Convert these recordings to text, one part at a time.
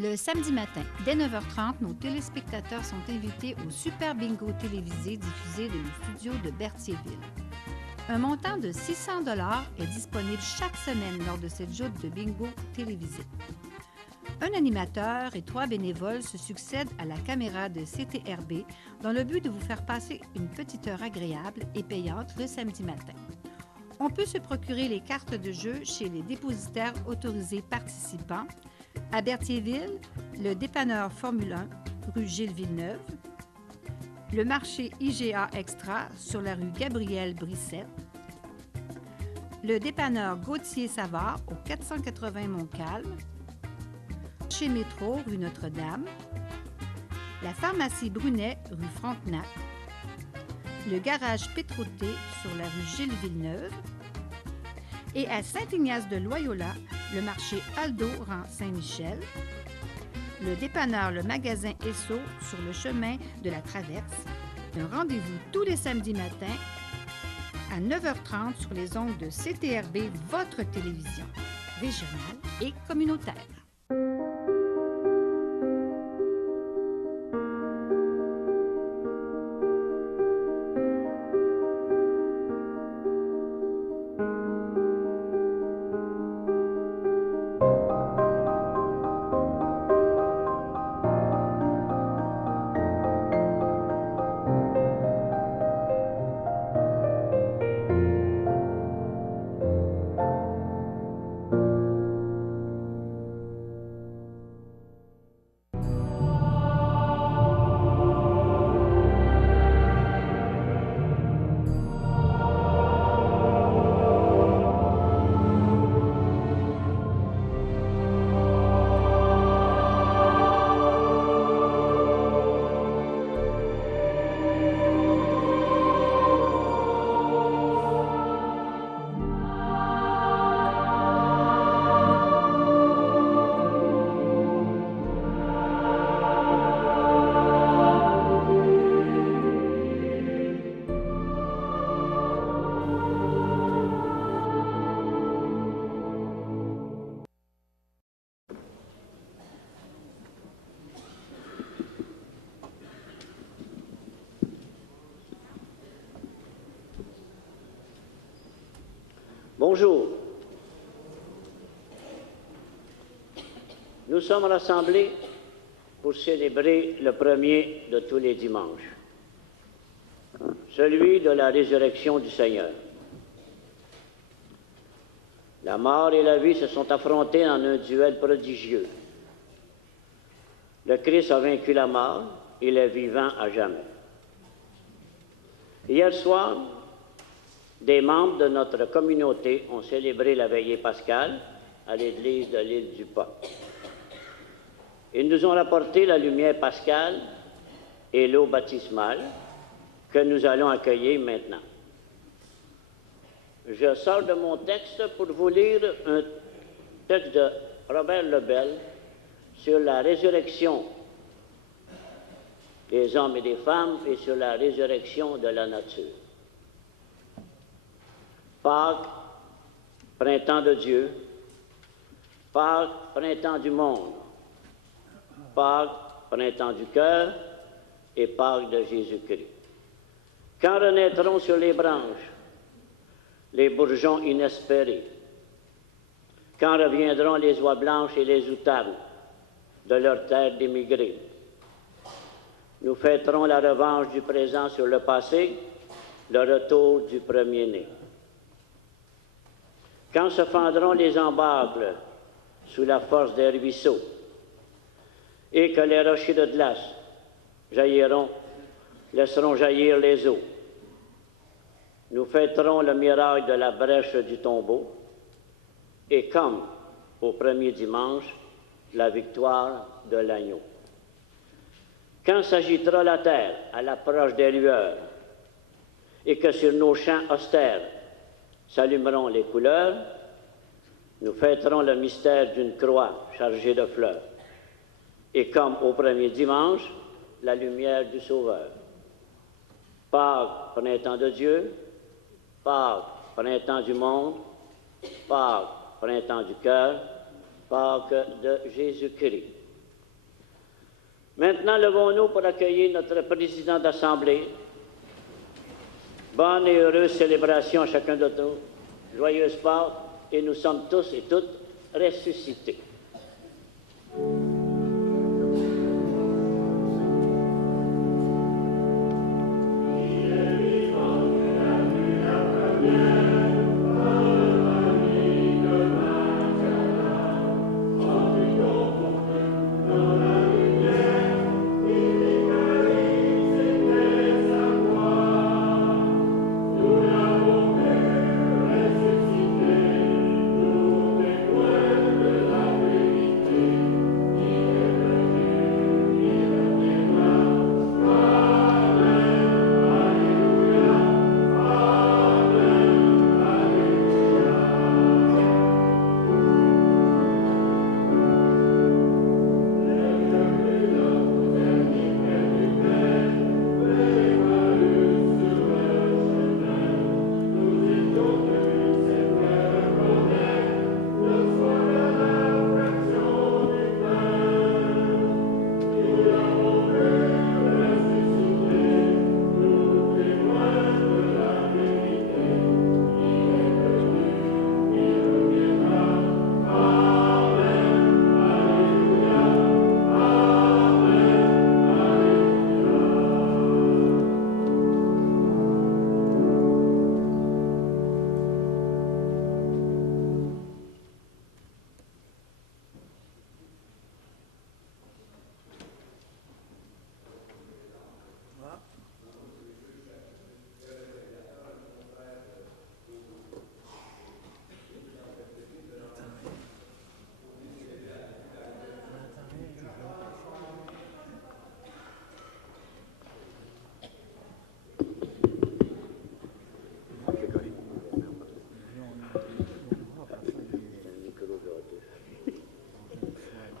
Le samedi matin, dès 9h30, nos téléspectateurs sont invités au Super Bingo télévisé diffusé de nos studios de Berthierville. Un montant de 600 $ est disponible chaque semaine lors de cette joute de bingo télévisé. Un animateur et 3 bénévoles se succèdent à la caméra de CTRB dans le but de vous faire passer une petite heure agréable et payante le samedi matin. On peut se procurer les cartes de jeu chez les dépositaires autorisés participants à Berthierville, le dépanneur Formule 1, rue Gilles Villeneuve, le marché IGA Extra sur la rue Gabriel Brissette, le dépanneur Gauthier Savard au 480 Montcalm, chez Métro, rue Notre-Dame, la pharmacie Brunet, rue Frontenac, le garage Pétroté sur la rue Gilles Villeneuve et à Saint-Ignace-de-Loyola, le marché Aldo rang Saint-Michel, le dépanneur Le Magasin Esso sur le chemin de la Traverse. Un rendez-vous tous les samedis matins à 9h30 sur les ondes de CTRB, votre télévision régionale et communautaire. Bonjour. Nous sommes rassemblés pour célébrer le premier de tous les dimanches, celui de la résurrection du Seigneur. La mort et la vie se sont affrontées en un duel prodigieux. Le Christ a vaincu la mort, il est vivant à jamais. Hier soir, des membres de notre communauté ont célébré la veillée pascale à l'église de l'île du Pas. Ils nous ont rapporté la lumière pascale et l'eau baptismale que nous allons accueillir maintenant. Je sors de mon texte pour vous lire un texte de Robert Lebel sur la résurrection des hommes et des femmes et sur la résurrection de la nature. Pâques, printemps de Dieu, Pâques, printemps du monde, Pâques, printemps du cœur et Pâques de Jésus-Christ. Quand renaîtront sur les branches les bourgeons inespérés? Quand reviendront les oies blanches et les outardes de leur terre d'émigrés? Nous fêterons la revanche du présent sur le passé, le retour du premier-né. Quand se fendront les embâcles sous la force des ruisseaux et que les rochers de glace jailliront, laisseront jaillir les eaux, nous fêterons le miracle de la brèche du tombeau et comme au premier dimanche, la victoire de l'agneau. Quand s'agitera la terre à l'approche des lueurs et que sur nos champs austères s'allumeront les couleurs, nous fêterons le mystère d'une croix chargée de fleurs. Et comme au premier dimanche, la lumière du Sauveur. Pâques, printemps de Dieu, Pâques, printemps du monde, Pâques, printemps du cœur, Pâques de Jésus-Christ. Maintenant, levons-nous pour accueillir notre président d'Assemblée. Bonne et heureuse célébration à chacun d'entre nous. Joyeuse Pâques, et nous sommes tous et toutes ressuscités.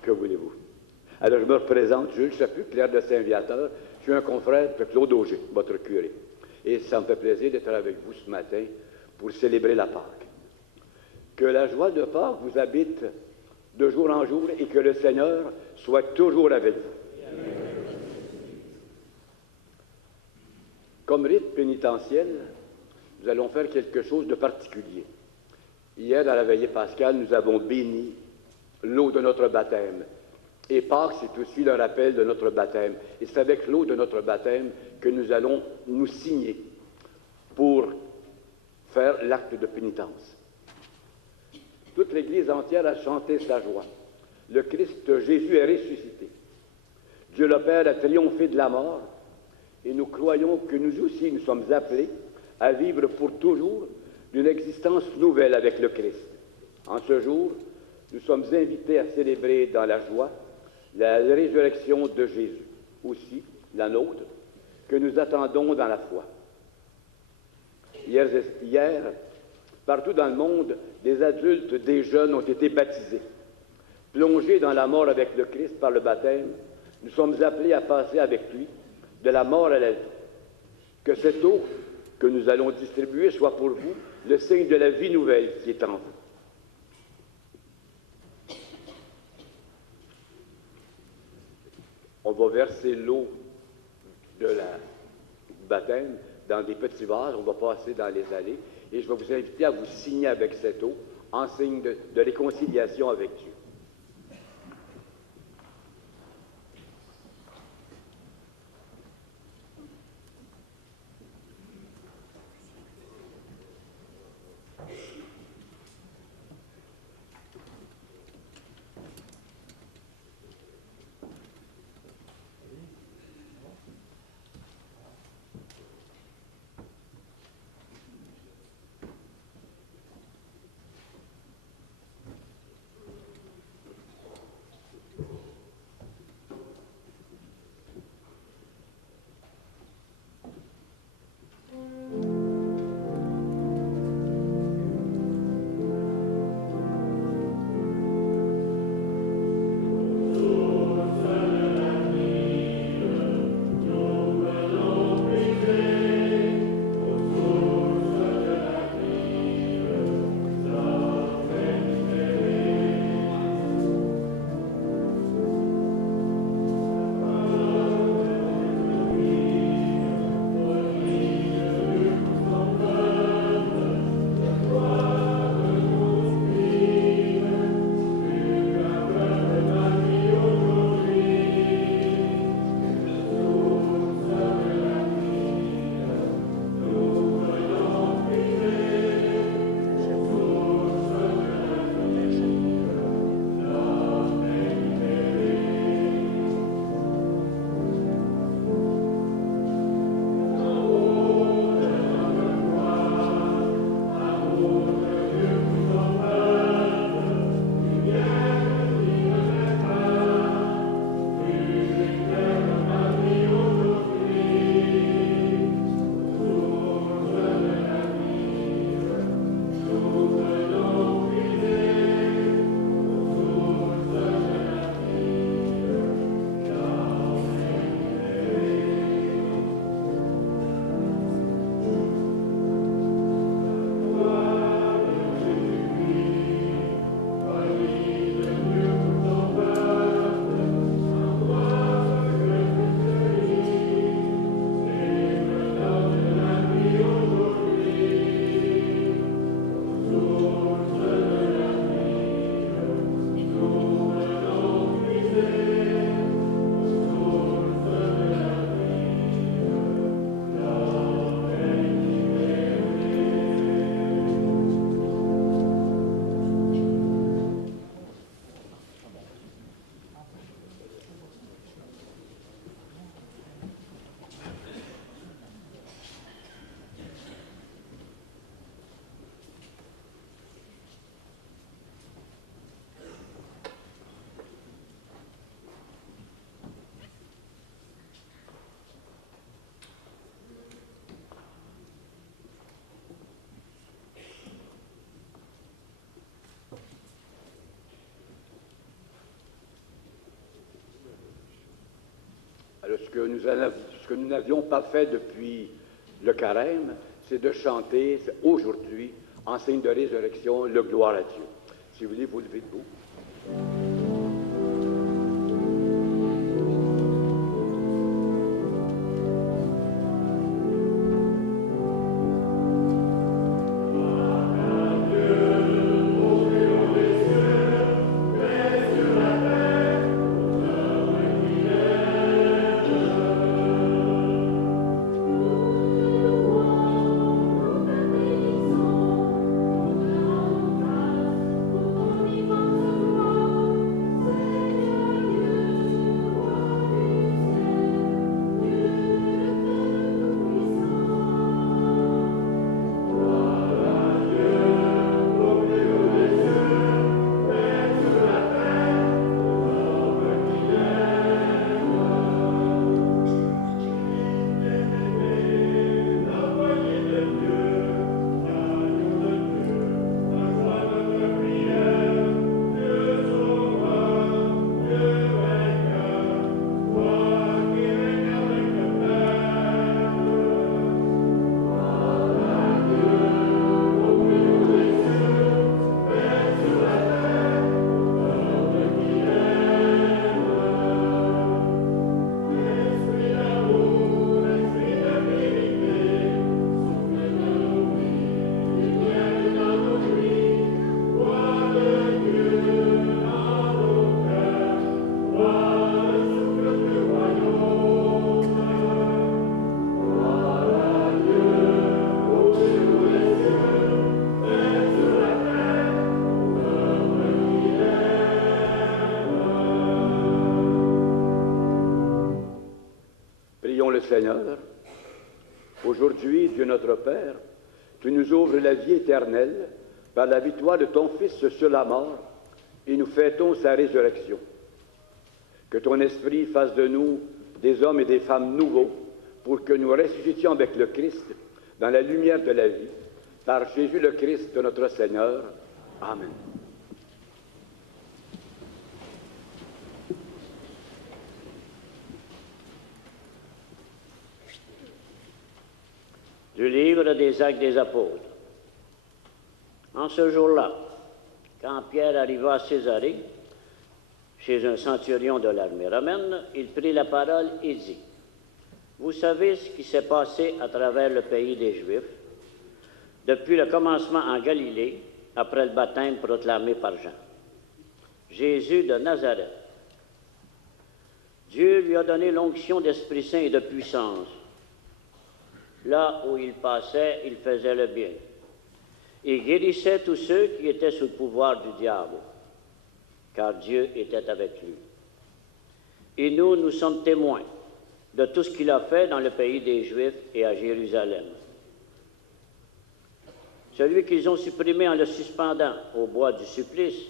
Que voulez-vous? Alors, je me représente, Jules Chaput, clerc de Saint-Viateur. Je suis un confrère de Claude Auger, votre curé. Et ça me fait plaisir d'être avec vous ce matin pour célébrer la Pâque. Que la joie de Pâques vous habite de jour en jour et que le Seigneur soit toujours avec vous. Comme rite pénitentiel, nous allons faire quelque chose de particulier. Hier, à la veillée pascale, nous avons béni l'eau de notre baptême. Et Pâques, c'est aussi le rappel de notre baptême. Et c'est avec l'eau de notre baptême que nous allons nous signer pour faire l'acte de pénitence. Toute l'Église entière a chanté sa joie. Le Christ Jésus est ressuscité. Dieu le Père a triomphé de la mort. Et nous croyons que nous aussi, nous sommes appelés à vivre pour toujours d'une existence nouvelle avec le Christ. En ce jour, nous sommes invités à célébrer dans la joie la résurrection de Jésus, aussi la nôtre, que nous attendons dans la foi. Hier, partout dans le monde, des adultes, des jeunes ont été baptisés. Plongés dans la mort avec le Christ par le baptême, nous sommes appelés à passer avec lui de la mort à la vie. Que cette eau que nous allons distribuer soit pour vous le signe de la vie nouvelle qui est en vous. On va verser l'eau de la baptême dans des petits vases, on va passer dans les allées, et je vais vous inviter à vous signer avec cette eau en signe de réconciliation avec Dieu. ce que nous n'avions pas fait depuis le carême, c'est de chanter aujourd'hui, en signe de résurrection, le gloire à Dieu. Si vous voulez, vous levez debout. Seigneur, aujourd'hui, Dieu notre Père, tu nous ouvres la vie éternelle par la victoire de ton Fils sur la mort et nous fêtons sa résurrection. Que ton Esprit fasse de nous des hommes et des femmes nouveaux pour que nous ressuscitions avec le Christ dans la lumière de la vie, par Jésus le Christ, notre Seigneur. Amen. Du livre des Actes des Apôtres. En ce jour-là, quand Pierre arriva à Césarée, chez un centurion de l'armée romaine, il prit la parole et dit, « Vous savez ce qui s'est passé à travers le pays des Juifs, depuis le commencement en Galilée, après le baptême proclamé par Jean. Jésus de Nazareth. Dieu lui a donné l'onction d'Esprit Saint et de puissance. Là où il passait, il faisait le bien. Il guérissait tous ceux qui étaient sous le pouvoir du diable, car Dieu était avec lui. Et nous sommes témoins de tout ce qu'il a fait dans le pays des Juifs et à Jérusalem. Celui qu'ils ont supprimé en le suspendant au bois du supplice,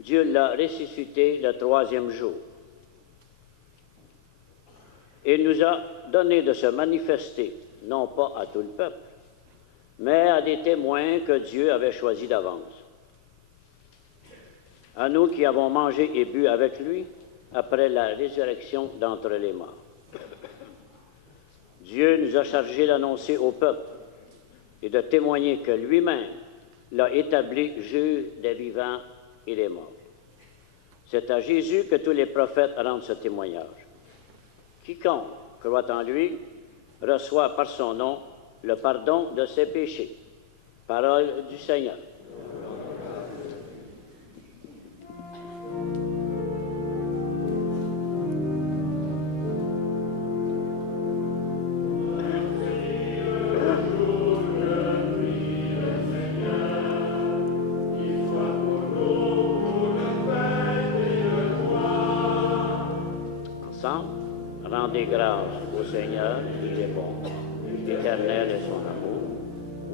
Dieu l'a ressuscité le troisième jour. Il nous a donné de se manifester, non pas à tout le peuple, mais à des témoins que Dieu avait choisis d'avance. À nous qui avons mangé et bu avec lui après la résurrection d'entre les morts. Dieu nous a chargés d'annoncer au peuple et de témoigner que lui-même l'a établi juge des vivants et des morts. C'est à Jésus que tous les prophètes rendent ce témoignage. Quiconque croit en lui reçoit par son nom le pardon de ses péchés. Parole du Seigneur. Ensemble, rendez grâce au Seigneur, il est bon. Éternel est son amour.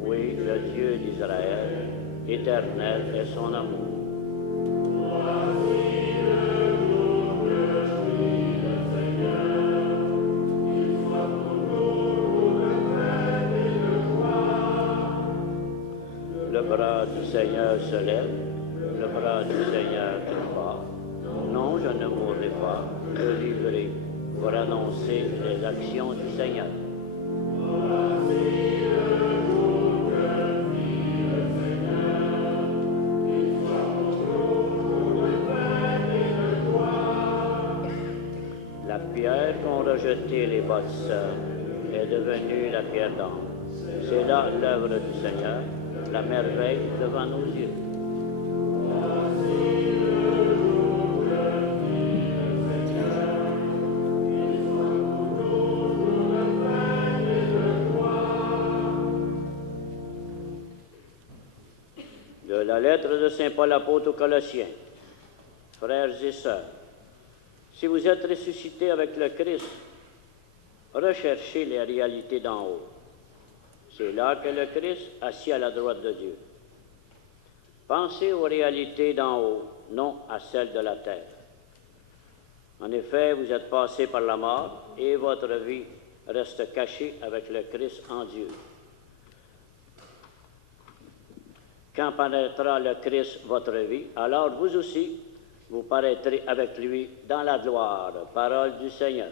Oui, le Dieu d'Israël, éternel est son amour. Voici le jour que suit le Seigneur. Il soit pour nous le fête et le joie. Le bras du Seigneur se lève, le bras du Seigneur tombe pas. Non, je ne mourrai pas, je vivrai pour annoncer les actions du Seigneur. La pierre qu'ont rejetée les bâtisseurs est devenue la pierre d'angle. C'est là l'œuvre du Seigneur, la merveille devant nos yeux. De la lettre de Saint Paul apôtre aux Colossiens. Frères et sœurs, si vous êtes ressuscités avec le Christ, recherchez les réalités d'en haut. C'est là que le Christ, assis à la droite de Dieu. Pensez aux réalités d'en haut, non à celles de la terre. En effet, vous êtes passés par la mort et votre vie reste cachée avec le Christ en Dieu. Quand paraîtra le Christ, votre vie, alors vous aussi, vous paraîtrez avec lui dans la gloire. Parole du Seigneur.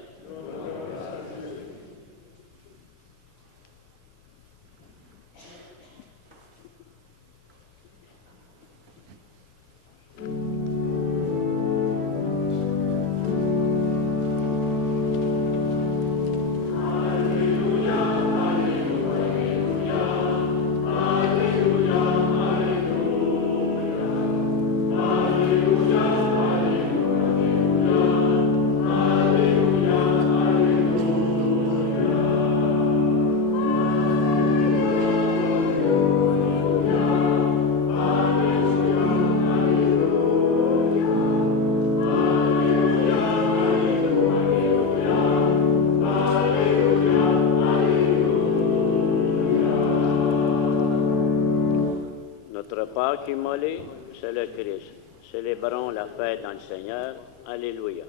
Pâques immolé, c'est le Christ. Célébrons la fête dans le Seigneur. Alléluia.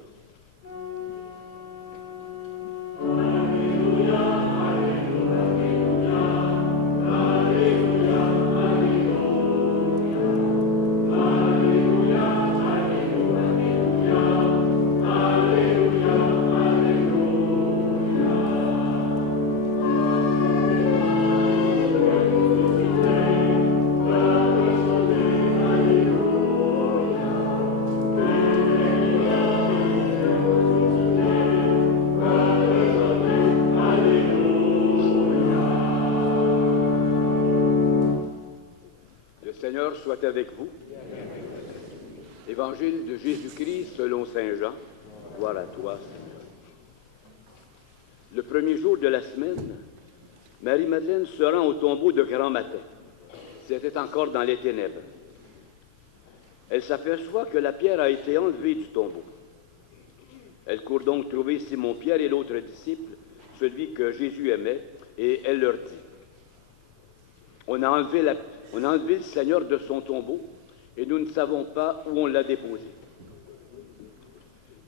Soit avec vous. Évangile de Jésus-Christ selon saint Jean. Gloire à toi, Seigneur. Le premier jour de la semaine, Marie-Madeleine se rend au tombeau de grand matin. C'était encore dans les ténèbres. Elle s'aperçoit que la pierre a été enlevée du tombeau. Elle court donc trouver Simon-Pierre et l'autre disciple, celui que Jésus aimait, et elle leur dit: On a enlevé le Seigneur de son tombeau et nous ne savons pas où on l'a déposé.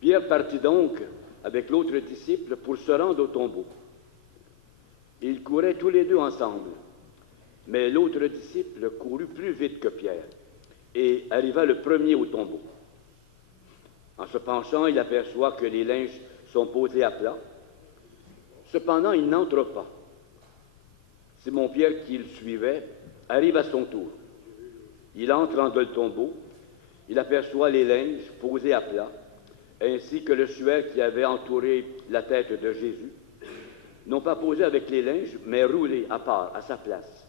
Pierre partit donc avec l'autre disciple pour se rendre au tombeau. Ils couraient tous les deux ensemble, mais l'autre disciple courut plus vite que Pierre et arriva le premier au tombeau. En se penchant, il aperçoit que les linges sont posés à plat. Cependant, il n'entre pas. Simon-Pierre, qui le suivait, arrive à son tour. Il entre dans le tombeau, il aperçoit les linges posés à plat, ainsi que le suaire qui avait entouré la tête de Jésus, non pas posé avec les linges, mais roulé à part, à sa place.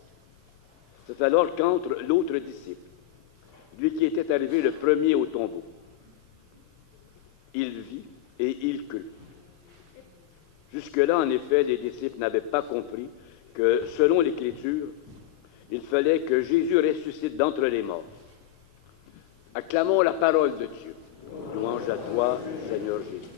C'est alors qu'entre l'autre disciple, lui qui était arrivé le premier au tombeau. Il vit et il crut. Jusque-là, en effet, les disciples n'avaient pas compris que, selon l'Écriture, il fallait que Jésus ressuscite d'entre les morts. Acclamons la parole de Dieu. Louange à toi, Seigneur Jésus.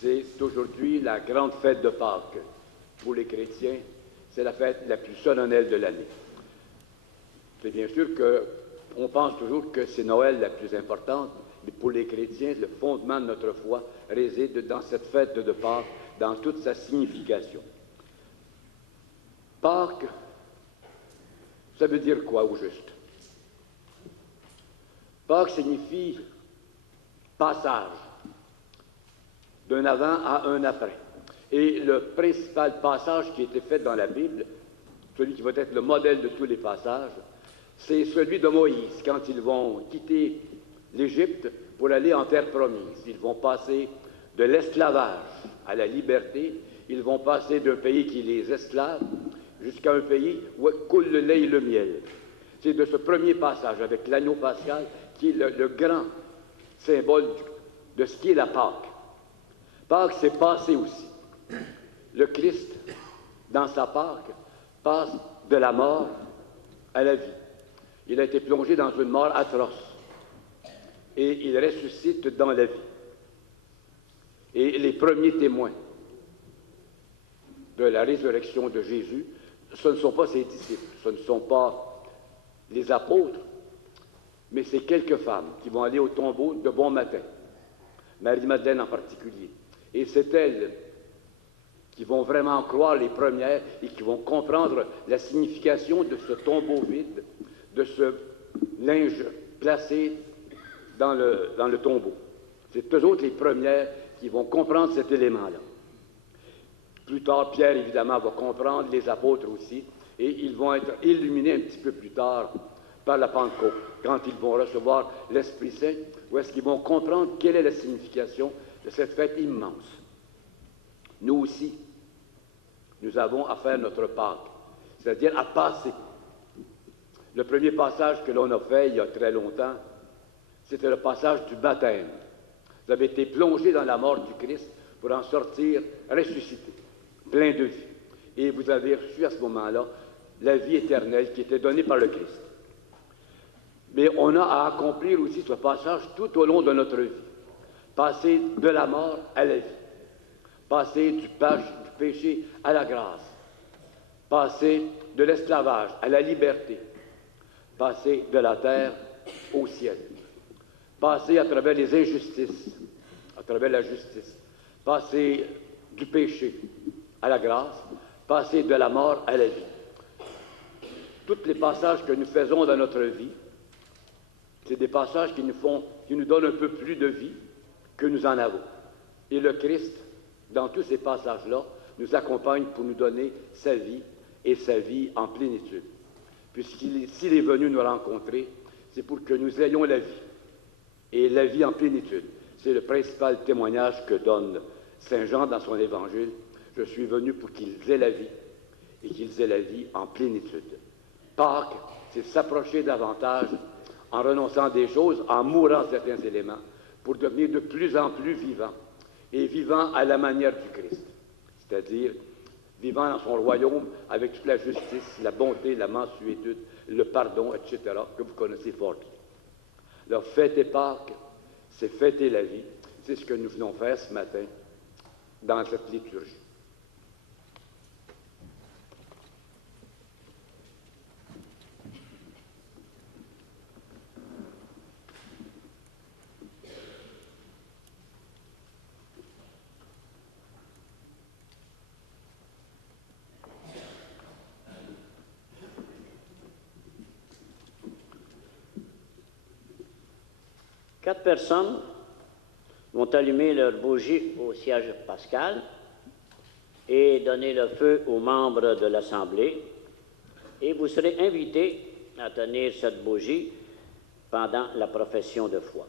C'est aujourd'hui la grande fête de Pâques. Pour les chrétiens, c'est la fête la plus solennelle de l'année. C'est bien sûr qu'on pense toujours que c'est Noël la plus importante, mais pour les chrétiens, le fondement de notre foi réside dans cette fête de Pâques, dans toute sa signification. Pâques, Ça veut dire quoi au juste? Pâques signifie passage d'un avant à un après. Et le principal passage qui a été fait dans la Bible, celui qui va être le modèle de tous les passages, c'est celui de Moïse, quand ils vont quitter l'Égypte pour aller en terre promise. Ils vont passer de l'esclavage à la liberté, ils vont passer d'un pays qui les esclave jusqu'à un pays où coule le lait et le miel. C'est de ce premier passage avec l'agneau pascal qui est le grand symbole de ce qui est la Pâque. Pâque, c'est passé aussi. Le Christ, dans sa Pâque, passe de la mort à la vie. Il a été plongé dans une mort atroce et il ressuscite dans la vie. Et les premiers témoins de la résurrection de Jésus, ce ne sont pas ses disciples, ce ne sont pas les apôtres, mais c'est quelques femmes qui vont aller au tombeau de bon matin, Marie-Madeleine en particulier. Et c'est elles qui vont vraiment croire les premières et qui vont comprendre la signification de ce tombeau vide, de ce linge placé dans le tombeau. C'est eux autres les premières qui vont comprendre cet élément-là. Plus tard, Pierre, évidemment, va comprendre, les apôtres aussi, et ils vont être illuminés un petit peu plus tard par la Pentecôte, quand ils vont recevoir l'Esprit Saint, où est-ce qu'ils vont comprendre quelle est la signification de cette fête immense. Nous aussi, nous avons à faire notre Pâque, c'est-à-dire à passer. Le premier passage que l'on a fait il y a très longtemps, c'était le passage du baptême. Vous avez été plongé dans la mort du Christ pour en sortir ressuscité, plein de vie. Et vous avez reçu à ce moment-là la vie éternelle qui était donnée par le Christ. Mais on a à accomplir aussi ce passage tout au long de notre vie. Passer de la mort à la vie. Passer du péché à la grâce. Passer de l'esclavage à la liberté. Passer de la terre au ciel. Passer à travers les injustices, à travers la justice. Passer du péché à la grâce. Passer de la mort à la vie. Tous les passages que nous faisons dans notre vie, c'est des passages qui nous donnent un peu plus de vie que nous en avons. Et le Christ, dans tous ces passages-là, nous accompagne pour nous donner sa vie et sa vie en plénitude. S'il est venu nous rencontrer, c'est pour que nous ayons la vie. Et la vie en plénitude, c'est le principal témoignage que donne Saint Jean dans son évangile. Je suis venu pour qu'ils aient la vie et qu'ils aient la vie en plénitude. Pâques, c'est s'approcher davantage en renonçant des choses, en mourant certains éléments, pour devenir de plus en plus vivant, et vivant à la manière du Christ, c'est-à-dire vivant dans son royaume avec toute la justice, la bonté, la mansuétude, le pardon, etc., que vous connaissez fort bien. Alors, fêter Pâques, c'est fêter la vie, c'est ce que nous venons faire ce matin dans cette liturgie. Quatre personnes vont allumer leur bougie au siège pascal et donner le feu aux membres de l'Assemblée. Et vous serez invités à tenir cette bougie pendant la profession de foi.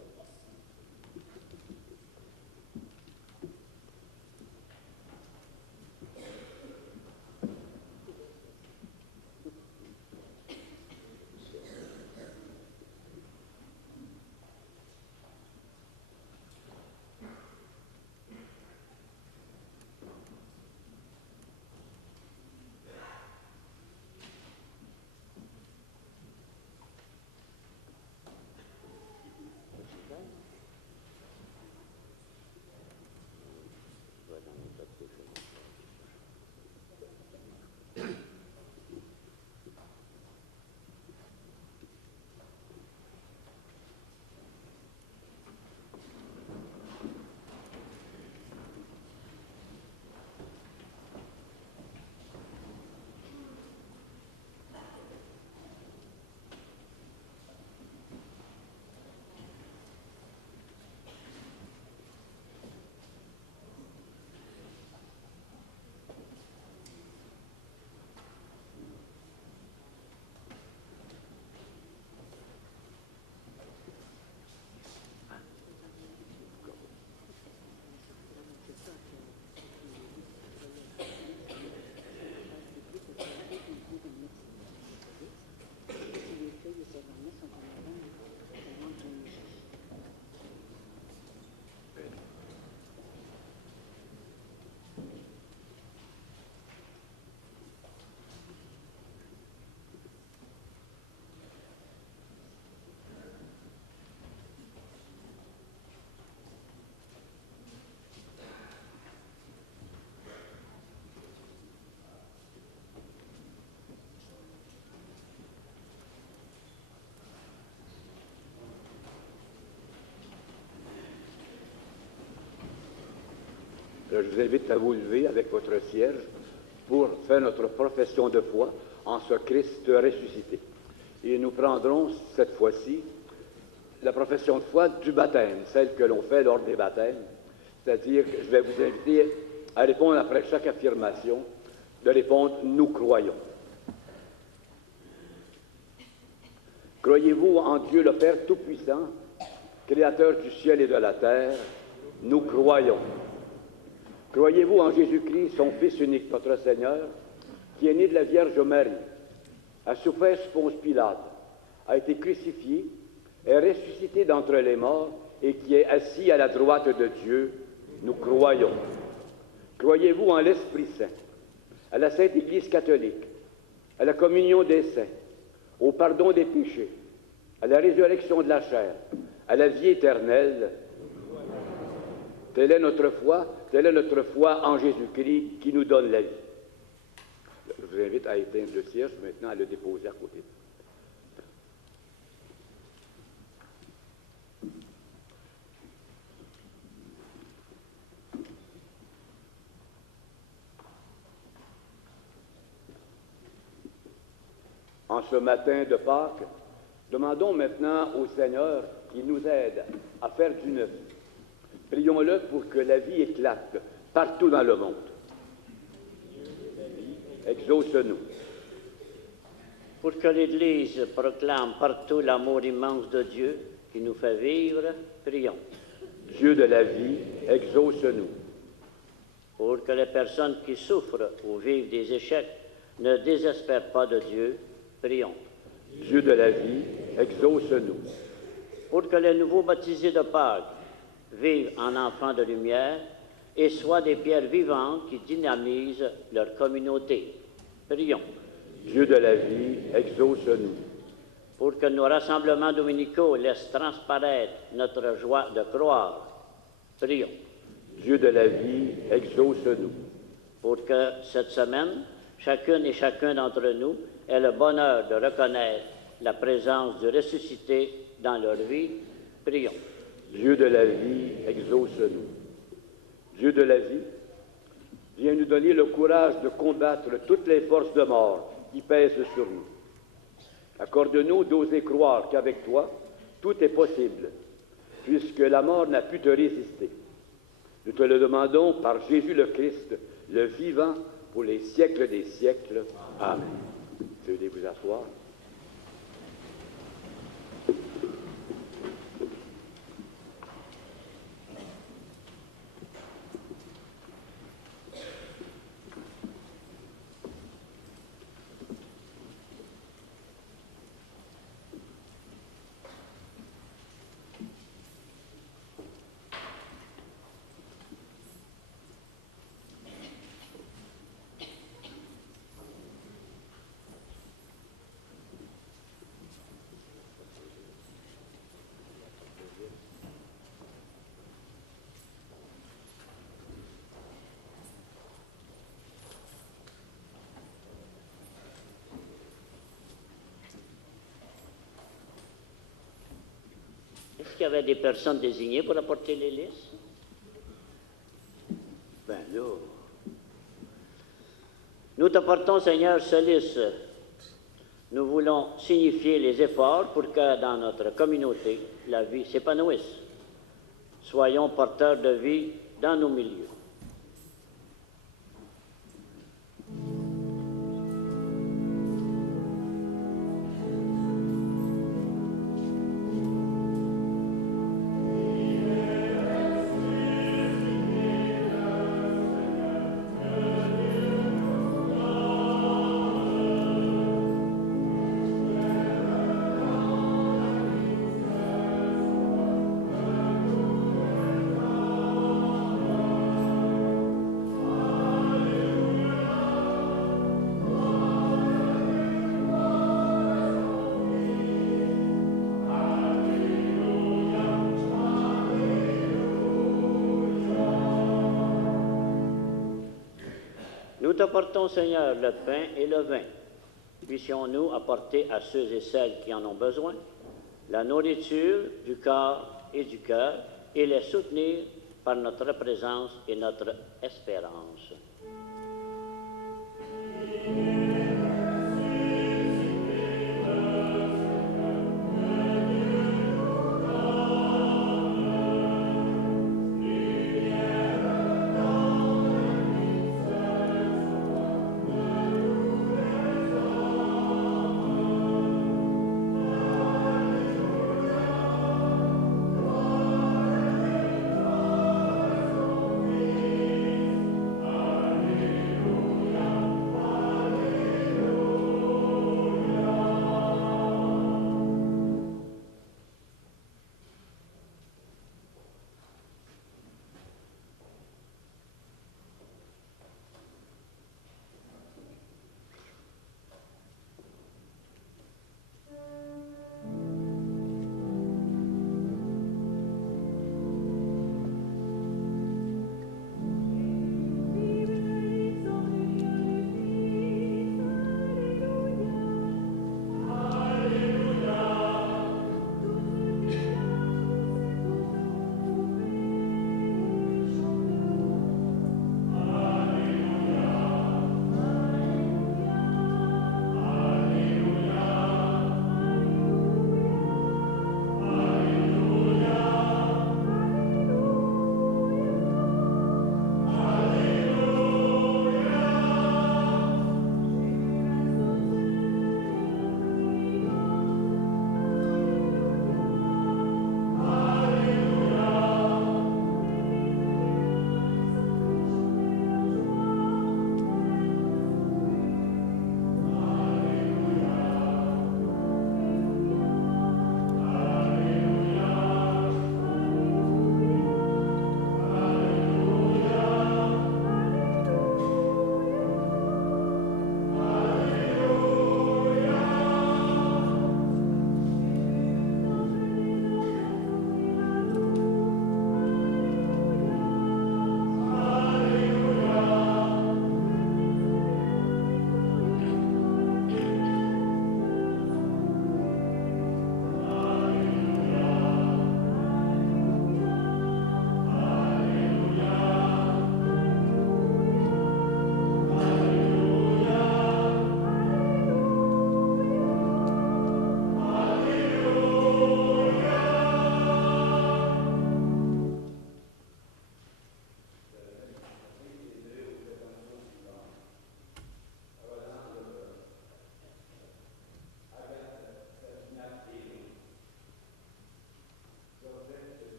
Alors, je vous invite à vous lever avec votre cierge pour faire notre profession de foi en ce Christ ressuscité. Et nous prendrons cette fois-ci la profession de foi du baptême, celle que l'on fait lors des baptêmes. C'est-à-dire que je vais vous inviter à répondre après chaque affirmation, de répondre « Nous croyons ». Croyez-vous en Dieu le Père Tout-Puissant, Créateur du ciel et de la terre? Nous croyons. Croyez-vous en Jésus-Christ, son Fils unique, notre Seigneur, qui est né de la Vierge Marie, a souffert sous Ponce Pilate, a été crucifié, est ressuscité d'entre les morts et qui est assis à la droite de Dieu? Nous croyons. Croyez-vous en l'Esprit Saint, à la Sainte Église catholique, à la communion des saints, au pardon des péchés, à la résurrection de la chair, à la vie éternelle? Telle est notre foi en Jésus-Christ qui nous donne la vie. Je vous invite à éteindre le cierge maintenant, à le déposer à côté. En ce matin de Pâques, demandons maintenant au Seigneur qu'il nous aide à faire du neuf. Prions-le pour que la vie éclate partout dans le monde. Exauce-nous. Pour que l'Église proclame partout l'amour immense de Dieu qui nous fait vivre, prions. Dieu de la vie, exauce-nous. Pour que les personnes qui souffrent ou vivent des échecs ne désespèrent pas de Dieu, prions. Dieu de la vie, exauce-nous. Pour que les nouveaux baptisés de Pâques vivent en enfants de lumière et soient des pierres vivantes qui dynamisent leur communauté, prions. Dieu de la vie, exauce-nous. Pour que nos rassemblements dominicaux laissent transparaître notre joie de croire, prions. Dieu de la vie, exauce-nous. Pour que cette semaine, chacune et chacun d'entre nous ait le bonheur de reconnaître la présence du ressuscité dans leur vie, prions. Dieu de la vie, exauce-nous. Dieu de la vie, viens nous donner le courage de combattre toutes les forces de mort qui pèsent sur nous. Accorde-nous d'oser croire qu'avec toi, tout est possible, puisque la mort n'a pu te résister. Nous te le demandons par Jésus le Christ, le vivant, pour les siècles des siècles. Amen. Veuillez vous asseoir. Est-ce qu'il y avait des personnes désignées pour apporter les listes? Ben là. Nous t'apportons, Seigneur, ce liste. Nous voulons signifier les efforts pour que dans notre communauté, la vie s'épanouisse. Soyons porteurs de vie dans nos milieux. Nous t'apportons, Seigneur, le pain et le vin. Puissions-nous apporter à ceux et celles qui en ont besoin la nourriture du corps et du cœur et les soutenir par notre présence et notre espérance.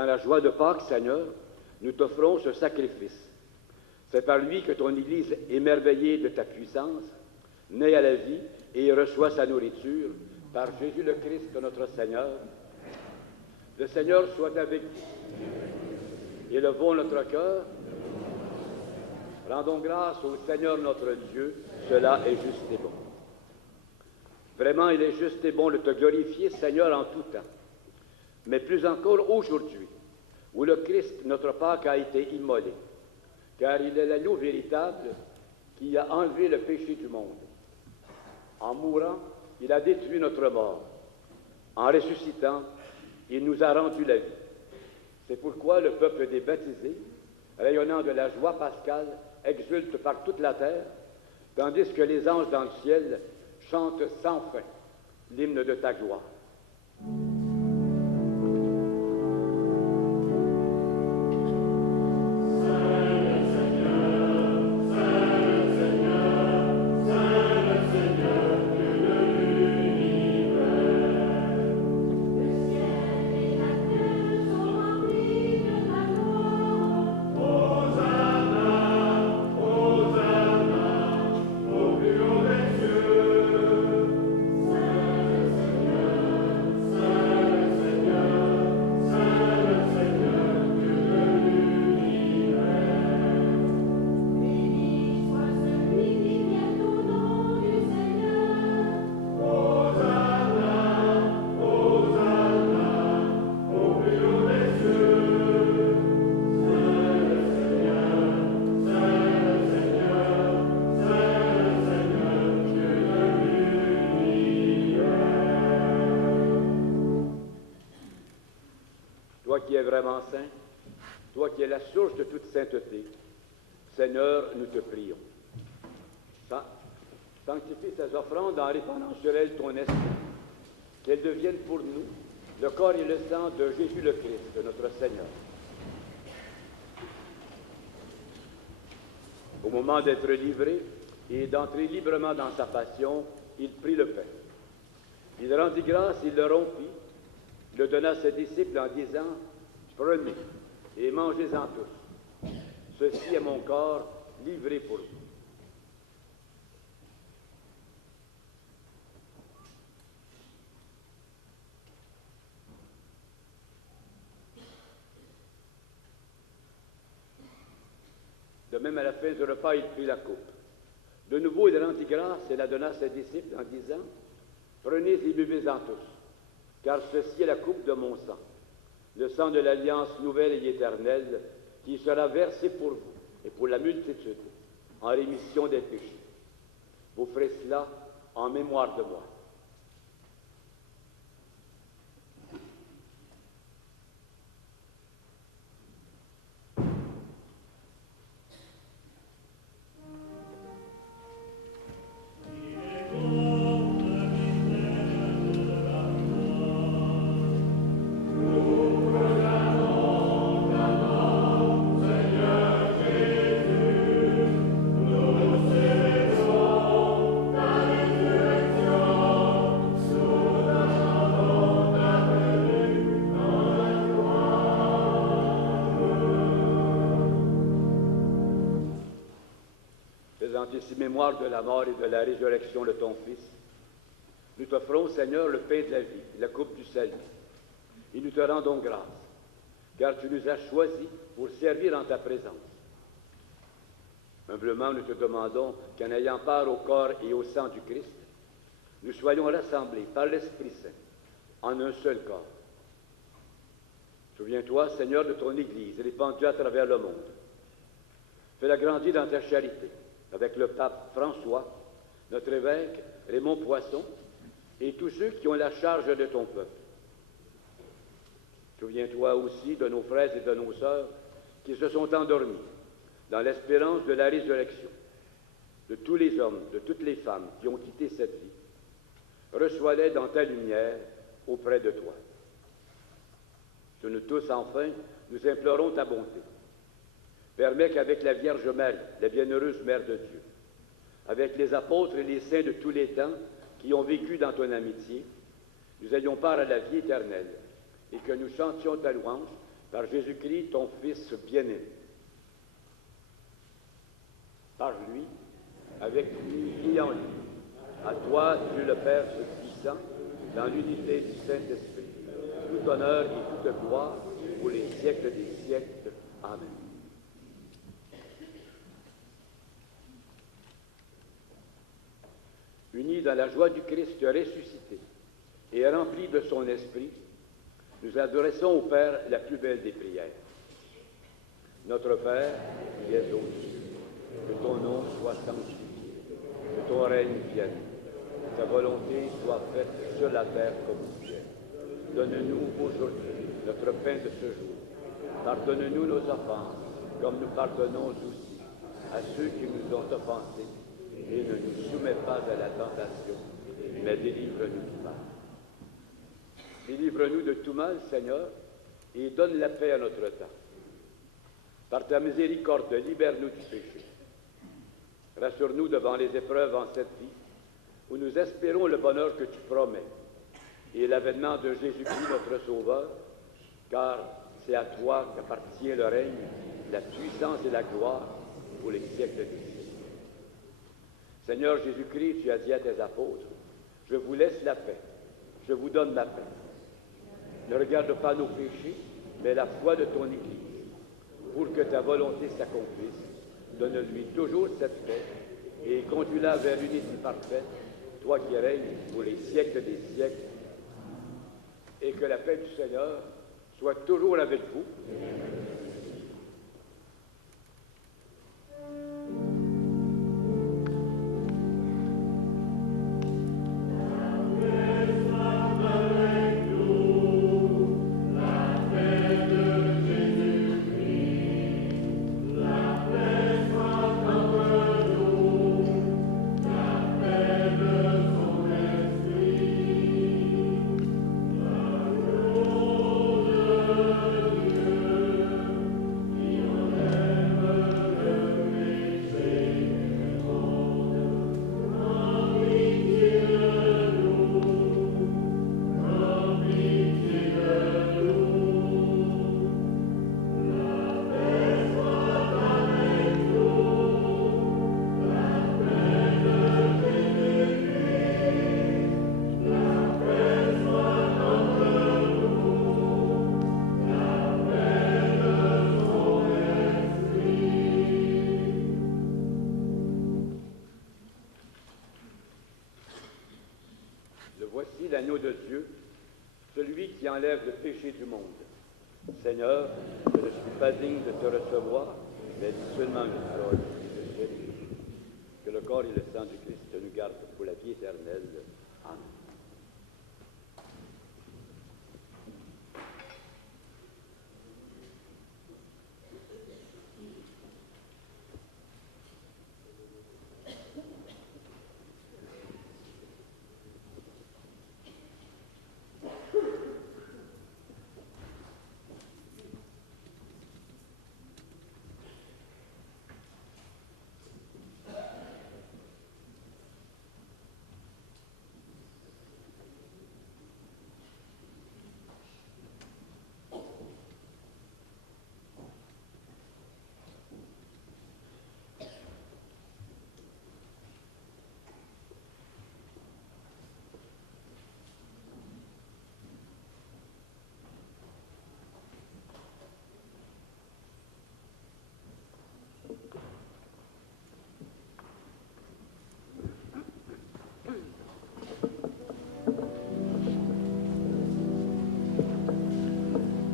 Dans la joie de Pâques, Seigneur, nous t'offrons ce sacrifice. C'est par lui que ton Église, émerveillée de ta puissance, naît à la vie et reçoit sa nourriture par Jésus le Christ, notre Seigneur. Le Seigneur soit avec vous. Élevons notre cœur. Rendons grâce au Seigneur notre Dieu, cela est juste et bon. Vraiment, il est juste et bon de te glorifier, Seigneur, en tout temps. Mais plus encore aujourd'hui, où le Christ, notre Pâque, a été immolé, car il est l'agneau véritable qui a enlevé le péché du monde. En mourant, il a détruit notre mort. En ressuscitant, il nous a rendu la vie. C'est pourquoi le peuple des baptisés, rayonnant de la joie pascale, exulte par toute la terre, tandis que les anges dans le ciel chantent sans fin l'hymne de ta gloire. Seigneur, toi qui es vraiment saint, toi qui es la source de toute sainteté, Seigneur, nous te prions. Sanctifie ces offrandes en répandant sur elles ton esprit, qu'elles deviennent pour nous le corps et le sang de Jésus le Christ, de notre Seigneur. Au moment d'être livré et d'entrer librement dans sa passion, il prit le pain. Il rendit grâce, il le rompit, le donna à ses disciples en disant, « Prenez et mangez-en tous. Ceci est mon corps livré pour vous. » De même, à la fin du repas, il prit la coupe. De nouveau, il rendit grâce et la donna à ses disciples en disant, « Prenez et buvez-en tous, car ceci est la coupe de mon sang, le sang de l'alliance nouvelle et éternelle, qui sera versé pour vous et pour la multitude, en rémission des péchés. Vous ferez cela en mémoire de moi. » Ici mémoire de la mort et de la résurrection de ton Fils, nous t'offrons, Seigneur, le pain de la vie, la coupe du salut, et nous te rendons grâce, car tu nous as choisis pour servir en ta présence. Humblement, nous te demandons qu'en ayant part au corps et au sang du Christ, nous soyons rassemblés par l'Esprit Saint en un seul corps. Souviens-toi, Seigneur, de ton Église répandue à travers le monde. Fais-la grandir dans ta charité, avec le pape François, notre évêque Raymond Poisson, et tous ceux qui ont la charge de ton peuple. Souviens-toi aussi de nos frères et de nos sœurs qui se sont endormis dans l'espérance de la résurrection, de tous les hommes, de toutes les femmes qui ont quitté cette vie. Reçois-les dans ta lumière auprès de toi. Sur nous tous, enfin, nous implorons ta bonté. Permets qu'avec la Vierge Marie, la bienheureuse Mère de Dieu, avec les apôtres et les saints de tous les temps qui ont vécu dans ton amitié, nous ayons part à la vie éternelle et que nous chantions ta louange par Jésus-Christ, ton Fils bien-aimé. Par lui, avec lui et en lui, à toi, Dieu le Père Tout-Puissant, dans l'unité du Saint-Esprit, tout honneur et toute gloire pour les siècles des siècles. Amen. Unis dans la joie du Christ ressuscité et remplis de son esprit, nous adressons au Père la plus belle des prières. Notre Père, qui es aux cieux, que ton nom soit sanctifié, que ton règne vienne, que ta volonté soit faite sur la terre comme au ciel. Donne-nous aujourd'hui notre pain de ce jour. Pardonne-nous nos offenses, comme nous pardonnons aussi à ceux qui nous ont offensés. Et ne nous soumets pas à la tentation, mais délivre-nous du mal. Délivre-nous de tout mal, Seigneur, et donne la paix à notre temps. Par ta miséricorde, libère-nous du péché. Rassure-nous devant les épreuves en cette vie, où nous espérons le bonheur que tu promets, et l'avènement de Jésus-Christ, notre Sauveur, car c'est à toi qu'appartient le règne, la puissance et la gloire pour les siècles des siècles. Seigneur Jésus-Christ, tu as dit à tes apôtres, je vous laisse la paix, je vous donne la paix. Ne regarde pas nos péchés, mais la foi de ton Église. Pour que ta volonté s'accomplisse, donne-lui toujours cette paix et conduis-la vers l'unité parfaite, toi qui règnes pour les siècles des siècles. Et que la paix du Seigneur soit toujours avec vous. La paix de Voici l'agneau de Dieu, celui qui enlève le péché du monde. Seigneur, je ne suis pas digne de te recevoir, mais dis seulement une parole. Que le corps et le sang du Christ nous gardent pour la vie éternelle. Amen.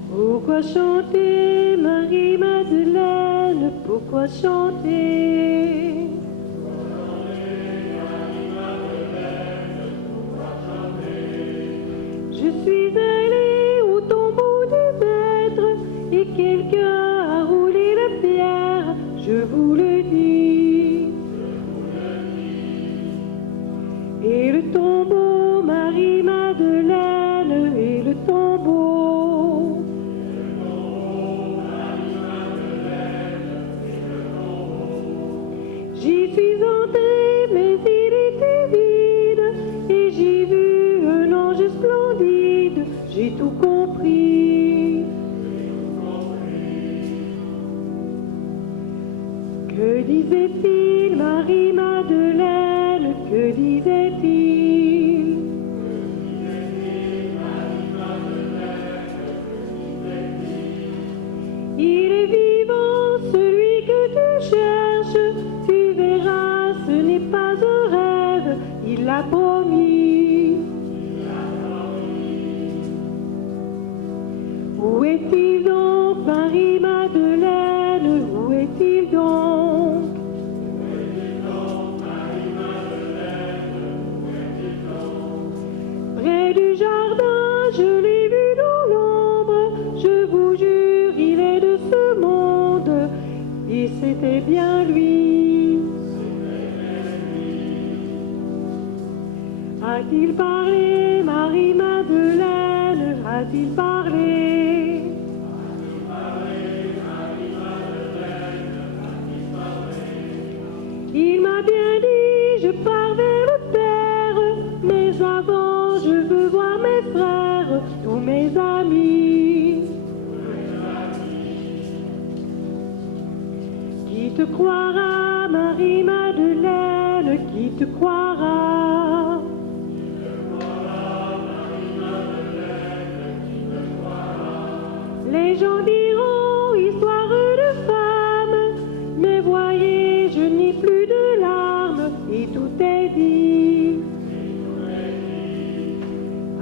Pourquoi chanter, Marie-Madeleine, pourquoi chanter? Je suis allée au tombeau du Maître et quelqu'un a roulé la pierre, je vous le dis. Et le tombeau, Marie-Madeleine, et le tombeau. J'y suis entrée, mais il était vide, et j'ai vu un ange splendide, j'ai tout compris. Que disait-il, Marie-Madeleine, que disait-il? Il est vivant, celui que tu cherches, tu verras, ce n'est pas un rêve, il l'a promis. Où est-il donc, Marie-Madeleine, où est-il donc? Près du jardin, je l'ai vu dans l'ombre, je vous jure, il est de ce monde, et c'était bien lui. A-t-il parlé, Marie-Madeleine, a-t-il parlé? Il m'a bien dit, je pars vers le Père, mais avant je veux voir mes frères, tous mes amis. Qui te croira, Marie-Madeleine, qui te croira? Les gens diront histoire de femme, mais voyez, je n'ai plus de larmes et tout est dit.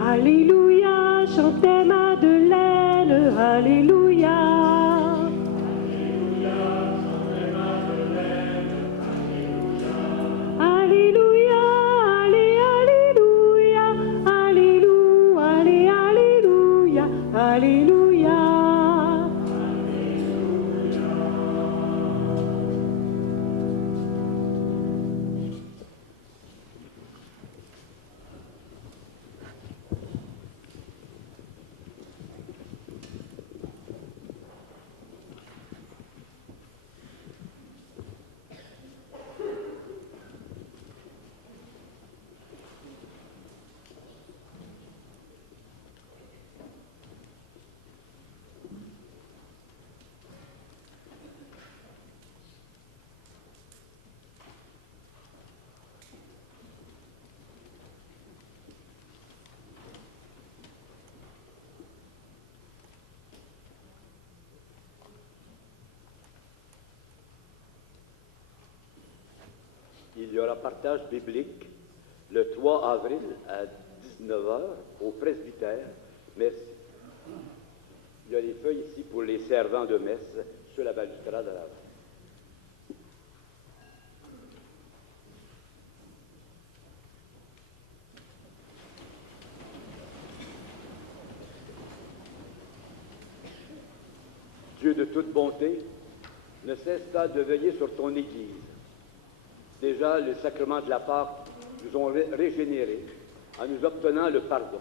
Alléluia, chantait Madeleine, Alléluia. Alléluia, allez, Alléluia, Alléluia, allez, Alléluia, Alléluia. Il y aura partage biblique le 3 avril à 19 heures au presbytère. Merci. Il y a les feuilles ici pour les servants de messe sur la balustrade à l'avant. Dieu de toute bonté, ne cesse pas de veiller sur ton Église. Déjà, le sacrement de la Pâque nous ont régénérés en nous obtenant le pardon,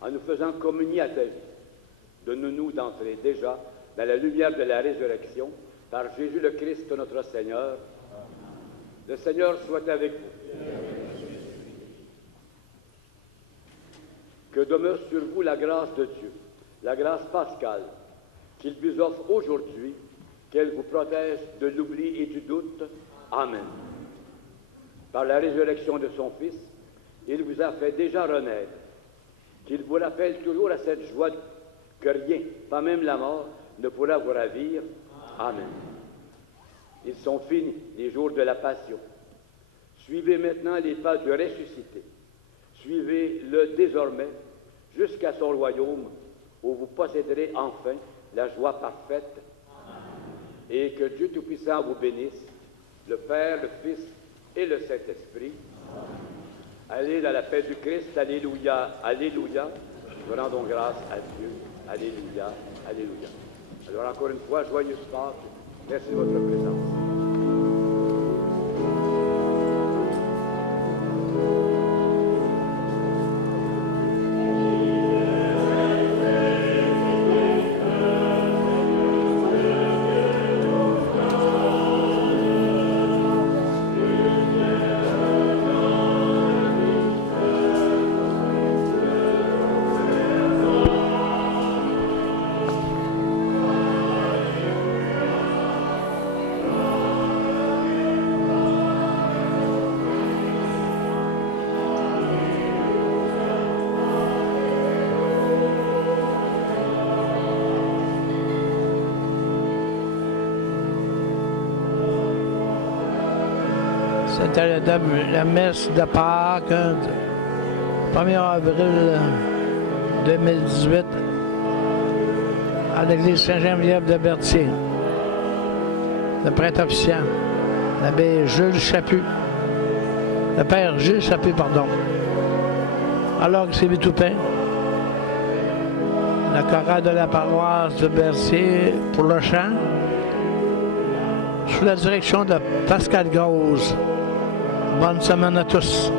en nous faisant communier à ta vie. Donne-nous d'entrer déjà dans la lumière de la résurrection par Jésus le Christ notre Seigneur. Le Seigneur soit avec vous. Que demeure sur vous la grâce de Dieu, la grâce pascale, qu'il vous offre aujourd'hui, qu'elle vous protège de l'oubli et du doute. Amen. Par la résurrection de son Fils, il vous a fait déjà renaître, qu'il vous rappelle toujours à cette joie que rien, pas même la mort, ne pourra vous ravir. Amen. Ils sont finis, les jours de la passion. Suivez maintenant les pas du ressuscité. Suivez-le désormais jusqu'à son royaume, où vous posséderez enfin la joie parfaite. Et que Dieu Tout-Puissant vous bénisse, le Père, le Fils et le Saint-Esprit. Allez dans la paix du Christ. Alléluia, alléluia. Nous rendons grâce à Dieu. Alléluia, alléluia. Alors encore une fois, joyeuse Pâques. Merci de votre présence. C'était la messe de Pâques, 1er avril 2018, à l'église Saint-Geneviève de Berthier. Le prêtre officiant, l'abbé Jules Chaput, le père Jules Chaput, pardon. Alors que c'est Vitoupin, la chorale de la paroisse de Berthier pour le chant, sous la direction de Pascal Grosse. Bonne semaine à tous.